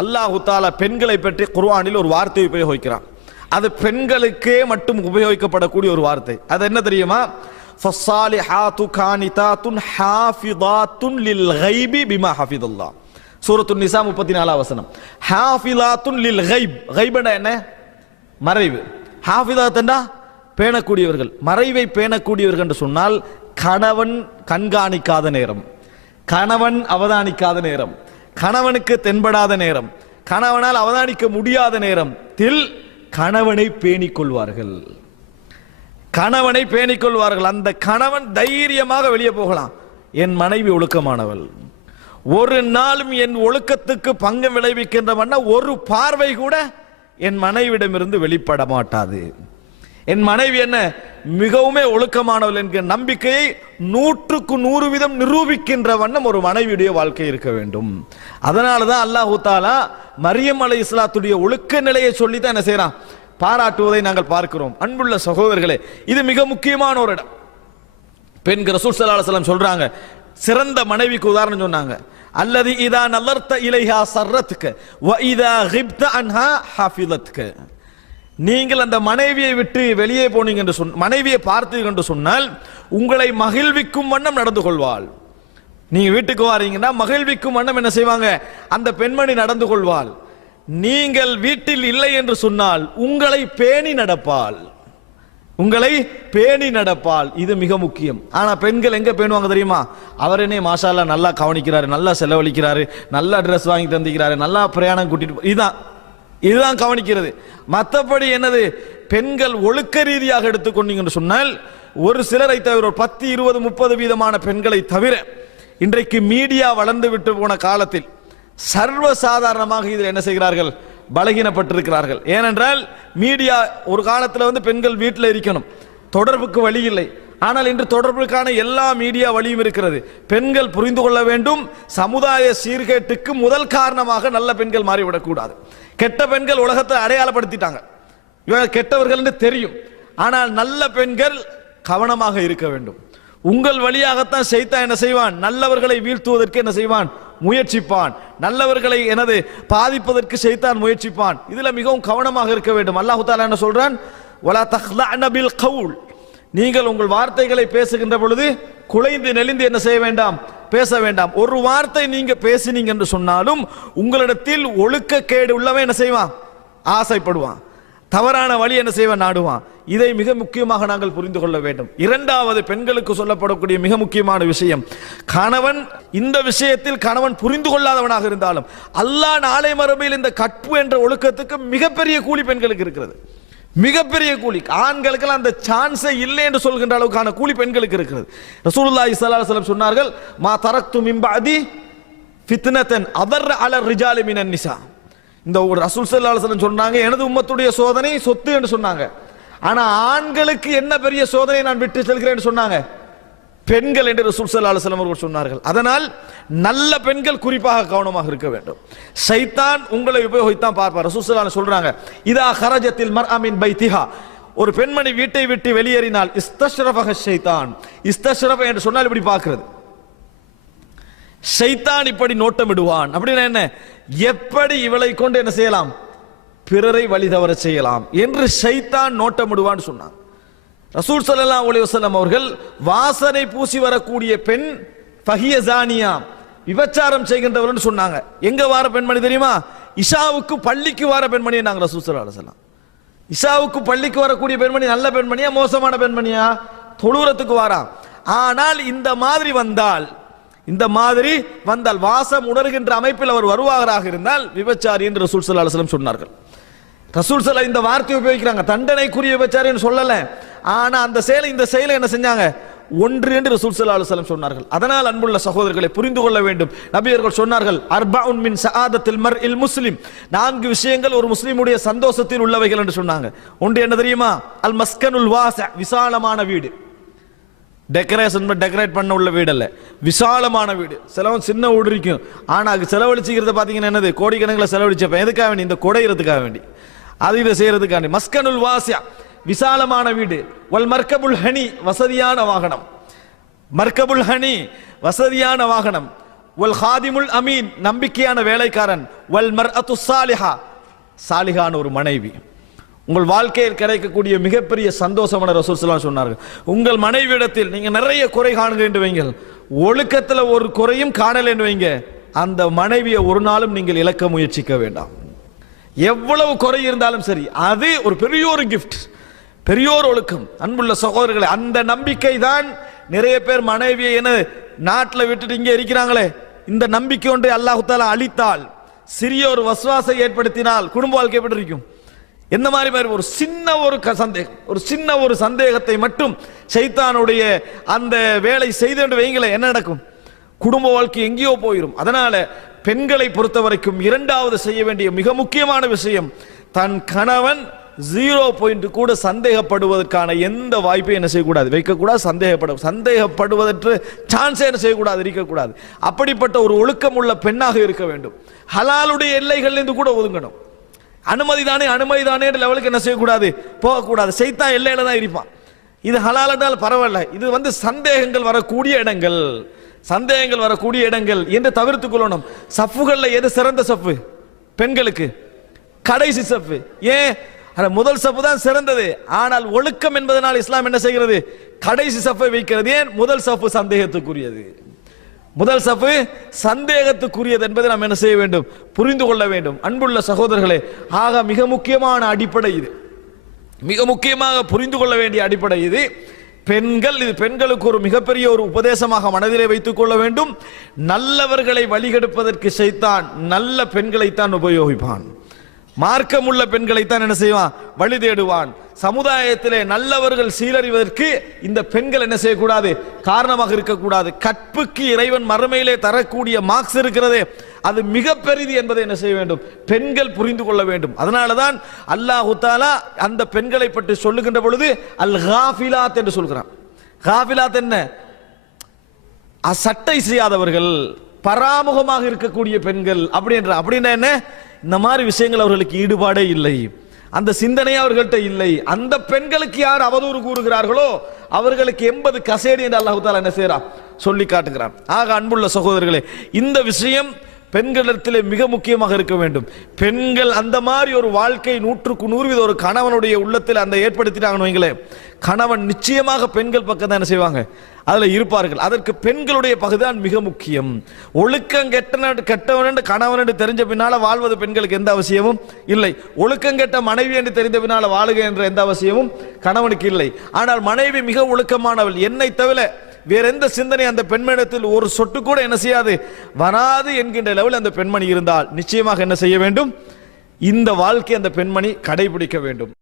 அல்லாஹு தஆலா பெண்களை பற்றி குர்ஆனில் ஒரு வார்த்தையை உபயோகிக்கிறான். அது பெண்களுக்கே மட்டும் உபயோகிக்கப்படக்கூடிய ஒரு வார்த்தை. அது என்ன தெரியுமா? ஃபஸ்ஸாலிஹாத்து கானிதாத்துன் ஹாஃபிதாத்துன் லில் கைபி பிமா ஹஃபிதல்லாஹ். சூரத்துன் நிசா 34 வசனம். ஹாஃபிதாத்துன் லில் கைப். கைப்னா என்ன? மறைவு. ஹாஃபிதாத்துன்னா பேணக்கூடியவர்கள். மறைவை பேணக்கூடியவர்கள் என்று சொன்னால் கணவன் கண்காணிக்காத நேரம், கணவன் அவதானிக்காத நேரம், கணவனுக்கு தென்படாத நேரம், கணவனால் அவதானிக்க முடியாத நேரத்தில் கணவனை பேணிக் கொள்வார்கள். கணவனை பேணிக் கொள்வார்கள். அந்த கணவன் தைரியமாக வெளியே போகலாம். என் மனைவி ஒழுக்கமானவள், ஒரு நாளும் என் ஒழுக்கத்துக்கு பங்கம் விளைவிக்கின்றவண்ண ஒரு பார்வை கூட என் மனைவிடமிருந்து வெளிப்பட மாட்டாது. என் மனைவி என்ன மிகவுமே ஒழுக்கமானவள் என்கிற நம்பிக்கையை 100% நிரூபிக்கின்ற வண்ணம் ஒரு மனைவியுடைய வாழ்க்கை இருக்க வேண்டும். அதனாலதான் அல்லாஹு தஆலா மரியம் அலைஹிஸ்ஸலாத்துடைய ஒழுக்க நிலையை சொல்லி தான் என்ன செய்யறான்? பாராட்டுவதை நாங்கள் பார்க்கிறோம். அன்புள்ள சகோதரர்களே, இது மிக முக்கியமான ஒரு இடம். பெண்கள் ரசூல் ஸல்லல்லாஹு அலைஹி வஸல்லம் சொல்றாங்க, சிறந்த மனைவிக்கு உதாரணம் சொன்னாங்க. அல்லதி இதா நலர்த இலைஹா சர்ரத்க வ இதா கிப்த அன்ஹா ஹஃபிலத்க. நீங்கள் அந்த மனைவியை விட்டு வெளியே போனீங்க என்று மனைவியை பார்த்தீர்கள் என்று சொன்னால் உங்களை மகிழ்விக்கும் வண்ணம் நடந்து கொள்வாள். நீங்க வீட்டுக்கு வாரீங்கன்னா மகிழ்விக்கும் வண்ணம் என்ன செய்வாங்க? அந்த பெண்மணி நடந்து கொள்வாள். நீங்கள் வீட்டில் இல்லை என்று சொன்னால் உங்களை பேணி நடப்பாள், உங்களை பேணி நடப்பாள். இது மிக முக்கியம். ஆனா பெண்கள் எங்க பேணுவாங்க தெரியுமா? அவர் என்ன மாஷா அல்லாஹ் நல்லா கவனிக்கிறாரு, நல்லா செலவழிக்கிறாரு, நல்லா ட்ரெஸ் வாங்கி தந்திக்கிறாரு, நல்லா பிரயாணம் கூட்டிட்டு, இதுதான் கவனிக்கிறது. மற்றபடி என்னது? பெண்கள் ஒழுக்க ரீதியாக எடுத்துக்கொண்டீங்கன்னு சொன்னால் ஒரு சிலரை தவிர 10, 20, 30 வீதமான பெண்களை தவிர இன்றைக்கு மீடியா வளர்ந்து விட்டு போன காலத்தில் சர்வசாதாரணமாக இதில் என்ன செய்கிறார்கள்? பலகீனப்பட்டிருக்கிறார்கள். ஏனென்றால் மீடியா ஒரு காலத்தில் பெண்கள் வீட்டில் இருக்கணும், தொடர்புக்கு வழி இல்லை. ஆனால் இன்று தொடர்புக்கான எல்லா மீடியா வழியும் இருக்கிறது. பெண்கள் புரிந்து கொள்ள வேண்டும், சமுதாய சீர்கேட்டுக்கு முதல் காரணமாக நல்ல பெண்கள் மாறிவிடக்கூடாது. கெட்ட பெண்கள் உலகத்தை அடையாளப்படுத்திட்டாங்க, இவங்க கெட்டவர்கள் என்று தெரியும். ஆனால் நல்ல பெண்கள் கவனமாக இருக்க வேண்டும். உங்கள் வழியாகத்தான் ஷைத்தான் என்ன செய்வான்? நல்லவர்களை வீழ்த்துவதற்கு என்ன செய்வான்? முயற்சிப்பான். நல்லவர்களை எனது பாதிப்பதற்கு ஷைத்தான் முயற்சிப்பான். இதுல மிகவும் கவனமாக இருக்க வேண்டும். அல்லாஹ் தஆலா என்ன சொல்றான்? வலா தக்லஅன பில் கவுல். நீங்கள் உங்கள் வார்த்தைகளை பேசுகின்ற பொழுது குலைந்து நெளிந்து என்ன செய்ய வேண்டாம்? பேச வேண்டாம். ஒரு வார்த்தை நீங்க பேசினீங்க என்று சொன்னாலும் உங்களிடத்தில் ஒழுக்கக்கேடு உள்ளவன் என்ன செய்வான்? ஆசைப்படுவான். தவறான வழி என்ன செய்வான்? நாடுவான். இதை மிக முக்கியமாக நாங்கள் புரிந்து கொள்ள வேண்டும். இரண்டாவது, பெண்களுக்கு சொல்லப்படக்கூடிய மிக முக்கியமான விஷயம், கணவன் இந்த விஷயத்தில் கணவன் புரிந்து கொள்ளாதவனாக இருந்தாலும் அல்லாஹ் நாளை மறுமையில் இந்த கற்பு என்ற ஒழுக்கத்துக்கு மிகப்பெரிய கூலி பெண்களுக்கு இருக்கிறது. மிகப்பெரிய கூலி. ஆண்களுக்கு அந்த சான்ஸே இல்லை என்று சொல்கின்ற அளவுக்கான கூலி பெண்களுக்கு இருக்கிறது. ரசூலுல்லாஹி ஸல்லல்லாஹு அலைஹி வஸல்லம் சொன்னார்கள், மா தரக்து மின் பஅதி ஃபித்னதன் அதர் அல ரிஜாலி மினன் நிசா. இந்த ஒரு ரசூல் ஸல்லல்லாஹு அலைஹி வஸல்லம் சொன்னாங்க, எனது உம்மத்துடைய சோதனை சொத்து என்று சொன்னாங்க. ஆனா ஆண்களுக்கு என்ன பெரிய சோதனை நான் விட்டு செல்கிறேன் சொன்னாங்க? பெண்கள் என்று ரசூல் ஸல்லல்லாஹு அலைஹி வஸல்லம் அவர்கள் சொன்னார்கள். அதனால் நல்ல பெண்கள் குறிப்பாக கவனமாக இருக்க வேண்டும். ஷைத்தான் உங்களை உபயோகித்தான் பார்ப்பார். ரசூல் ஸல்லல்லாஹு அலைஹி சொல்றாங்க, இதா ஹரஜத்தில் மர்அ மின் பைத்திஹா, ஒரு பெண்மணி வீட்டை விட்டு வெளியேறினால் இஸ்தஷ்ரஃபஹ ஷைத்தான். இஸ்தஷ்ரஃப என்று சொன்னால் இப்படி பார்க்கிறது, ஷைத்தான் இப்படி நோட்டமிடுவான். அப்படின்னா என்ன? எப்படி இவளை கொண்டு என்ன செய்யலாம்? பிறரை வழி தவற செய்யலாம் என்று ஷைத்தான் நோட்டமிடுவான்னு சொன்னான். ரசூல் ஸல்லல்லாஹு அலைஹி வஸல்லம் அவர்கள் வாசனை பூசி வரக்கூடிய பெண் ஃபஹிய ஜானியா, விபச்சாரம் செய்கின்றவர்னு சொன்னாங்க. எங்க வார பெண்மணி தெரியுமா? இஷாவுக்கு பள்ளிக்கு வார பெண்மணி நாங்க ரசூல் ஸல்லல்லாஹு அலைஹி வஸல்லம். இஷாவுக்கு பள்ளிக்கு வரக்கூடிய பெண்மணி நல்ல பெண்மணியா மோசமான பெண்மணியா? தொழுறத்துக்கு வாரா. ஆனால் இந்த மாதிரி வந்தால் வாசம் உணர்கின்ற அமைப்பில் அவர் வருவாராக இருந்தால் விபச்சாரி என்று ரசூல் ஸல்லல்லாஹு அலைஹி வஸல்லம் சொன்னார்கள். ரசூல் ஸல்லல்லாஹு இந்த வார்த்தையை உபயோகிக்கிறாங்க, தண்டனைக்குரிய விபச்சாரி என்று சொல்லல. ஆனா அந்த செயலை இந்த செயலை என்ன செஞ்சாங்க? ஒன்று என்று ரசூல் ஸல்லல்லாஹு அலைஹி வஸல்லம் சொன்னார்கள். அதனால் அன்புள்ள சகோதரர்களை புரிந்து கொள்ள வேண்டும். நபி அவர்கள் சொன்னார்கள், அர்பஉன் மின் சஆதத்தில் மர்இல் முஸ்லிம், 4 விஷயங்கள் ஒரு முஸ்லிமுடைய சந்தோஷத்தில் உள்ளவைகள் என்று சொன்னாங்க. ஒன்று என்ன தெரியுமா? அல் மஸ்கனுல் வாஸி, விசாலமான வீடு. டெக்கரேட் பண்ண உள்ள வீடு அல்ல, விசாலமான வீடு. சிலவன் சின்ன வீடு இருக்கும், ஆனா அது செலவழிச்சுக்கிறத பாத்தீங்கன்னா என்னது? கோடிக்கணக்கில் செலவழிச்சப்ப எதுக்காக வேண்டி? இந்த கொடையிறதுக்காக வேண்டி, அது இதை செய்யறதுக்காண்டி. மஸ்கனுல் வாஸியா, விசாலமான வீடு. வல் மர்கபுல் ஹனி, வசதியான வாகனம். மர்கபுல் ஹனி, வசதியான வாகனம். வல் ஹாதிமுல் அமீன், நம்பிக்கையான வேலைக்காரன், வல் மர்அத்து சாலிஹா, சாலிஹான ஒரு மனைவி. உங்கள் வாழ்க்கையில் கிடைக்கக்கூடிய மிகப்பெரிய சந்தோஷமான ரசூல் ஸல்லல்லாஹு அலைஹி வஸல்லம் சொன்னார்கள், உங்கள் மனைவியிடத்தில் நீங்க நிறைய குறை காணுங்க என்று வைங்கள், ஒழுக்கத்துல ஒரு குறையும் காணல என்று வைங்க, அந்த மனைவியை ஒரு நாளும் நீங்கள் இழக்க முயற்சிக்க வேண்டாம். எவ்வளவு குறை இருந்தாலும் சரி, அது ஒரு பெரிய ஒரு கிஃப்ட், பெரிய ஒரு ஒழுக்கம். அன்புள்ள சகோதரர்களே, அந்த நம்பிக்கை தான் நிறைய பேர் மனைவியை என்ன நாட்டில் விட்டுட்டு இங்கே இருக்கிறாங்களே, இந்த நம்பிக்கை ஒன்றை அல்லாஹ் தஆலா அளித்தால், சிறிய ஒரு வஸ்வாசை ஏற்படுத்தினால் குடும்ப வாழ்க்கை எப்படி இருக்கும்? எந்த மாதிரி ஒரு சின்ன ஒரு சந்தேகம், ஒரு சின்ன ஒரு சந்தேகத்தை மட்டும் ஷைத்தானுடைய அந்த வேலை செய்து என்று வைங்களே, என்ன நடக்கும்? குடும்ப வாழ்க்கை எங்கேயோ போயிடும். அதனால பெண்களை பொறுத்த வரைக்கும் இரண்டாவது செய்ய வேண்டிய மிக முக்கியமான விஷயம், தன் கணவன் 0 கூட சந்தேகப்படுவதற்கான எந்த வாய்ப்பையும் என்ன செய்யக்கூடாது, வைக்கக்கூடாது. சந்தேகப்படுவதற்கு சான்ஸே என்ன செய்யக்கூடாது, இருக்கக்கூடாது. அப்படிப்பட்ட ஒரு ஒழுக்கம் உள்ள பெண்ணாக இருக்க வேண்டும். ஹலாலுடைய எல்லைகளிலிருந்து கூட ஒதுங்கணும். அனுமதி தானே லெவலுக்கு என்ன செய்யக்கூடாது, போகக்கூடாது. சைத்தான் எல்லையில தான் இருப்பான். இது ஹலால் என்றால் பரவாயில்ல, இது சந்தேகங்கள் வரக்கூடிய இடங்கள் என்று தவிர்த்துக் கொள்ளணும். சஃப்புகள்ல எது சிறந்த சஃப்பு? பெண்களுக்கு கடைசி சஃப்பு. ஏன்? முதல் சஃப்பு தான் சிறந்தது. ஆனால் ஒழுக்கம் என்பதனால் இஸ்லாம் என்ன செய்கிறது, கடைசி சஃப்பை வைக்கிறது. ஏன்? முதல் சஃப்பு சந்தேகத்துக்குரியது, முதல் சஃப்பு சந்தேகத்துக்குரியது என்பதை நாம் என்ன செய்ய வேண்டும், புரிந்து கொள்ள வேண்டும். அன்புள்ள சகோதரர்களே, ஆக மிக முக்கியமான அடிப்படை இது, மிக முக்கியமாக புரிந்து கொள்ள வேண்டிய அடிப்படை இது. இது பெண்களுக்கு ஒரு மிகப்பெரிய ஒரு உபதேசமாக மனதிலே வைத்துக் கொள்ள வேண்டும். நல்லவர்களை வழிகெடுப்பதற்கு ஷைத்தான் நல்ல பெண்களைத்தான் உபயோகிப்பான், மார்க்கமுள்ள பெண்களைத்தான் என்ன செய்வான், வழி தேடுவான். சமுதாயத்திலே நல்லவர்கள் சீரழிவதற்கு இந்த பெண்கள் என்ன செய்யக்கூடாது, காரணமாக இருக்கக்கூடாது. கற்புக்கு இறைவன் மறுமையிலே தரக்கூடிய மார்க்ஸ் இருக்கிறதே, அது மிக பெரிது என்பதை என்ன செய்ய வேண்டும், பெண்கள் புரிந்து கொள்ள வேண்டும். அதனாலதான் அல்லாஹ் தஆலா அந்த பெண்களை பற்றி சொல்லுகின்ற பொழுது அல் காஃபிலாத் என்று சொல்கிறான். காஃபிலாத் என்ன? சட்டை செய்யாதவர்கள், பராமுகமாக இருக்கக்கூடிய பெண்கள் அப்படின்னா என்ன? இந்த மாதிரி விஷயங்கள் அவர்களுக்கு ஈடுபாடே இல்லை, அந்த சிந்தனையே அவர்கள்ட்ட இல்லை. அந்த பெண்களுக்கு யார் அவதூறு கூறுகிறார்களோ அவர்களுக்கு 80 கசேடி என்று அல்லாஹ் தஆலா என்ன செய்றான், சொல்லி காட்டுகிறான். ஆக அன்புள்ள சகோதரர்களே, இந்த விஷயம் பெண்களிடத்திலே மிக முக்கியமாக இருக்க வேண்டும். பெண்கள் அந்த மாதிரி ஒரு வாழ்க்கை 100% ஒரு கணவனுடைய உள்ளத்தில் அந்த ஏற்படுத்திட்டாங்கன்னு வைங்களேன், கணவன் நிச்சயமாக பெண்கள் பக்கம் தான் என்ன செய்வாங்க, அதில் இருப்பார்கள். அதற்கு பெண்களுடைய பகுதிதான் மிக முக்கியம். ஒழுக்கம் கெட்டவன் கணவன் என்று தெரிஞ்ச பின்னால வாழ்வது பெண்களுக்கு எந்த அவசியமும் இல்லை. ஒழுக்கம் கெட்ட மனைவி என்று தெரிந்த பின்னால வாழுக என்ற எந்த அவசியமும் கணவனுக்கு இல்லை. ஆனால் மனைவி மிக ஒழுக்கமானவள், என்னை தவிர வேற எந்த சிந்தனை அந்த பெண்மணிடத்தில் ஒரு சொட்டு கூட என்ன செய்யாது, வராது என்கின்ற லெவல் அந்த பெண்மணி இருந்தால் நிச்சயமாக என்ன செய்ய வேண்டும், இந்த வாழ்க்கை அந்த பெண்மணி கடைபிடிக்க வேண்டும்.